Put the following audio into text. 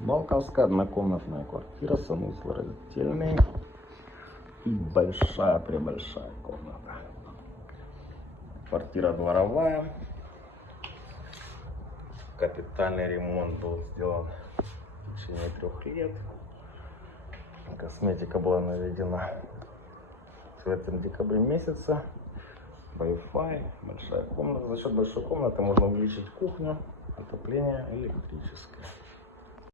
Балковская однокомнатная квартира, санузел раздельный и большая-пребольшая комната. Квартира дворовая. Капитальный ремонт был сделан в течение 3 лет. Косметика была наведена в этом декабре месяце. Wi-Fi, большая комната. За счет большой комнаты можно увеличить кухню, отопление электрическое.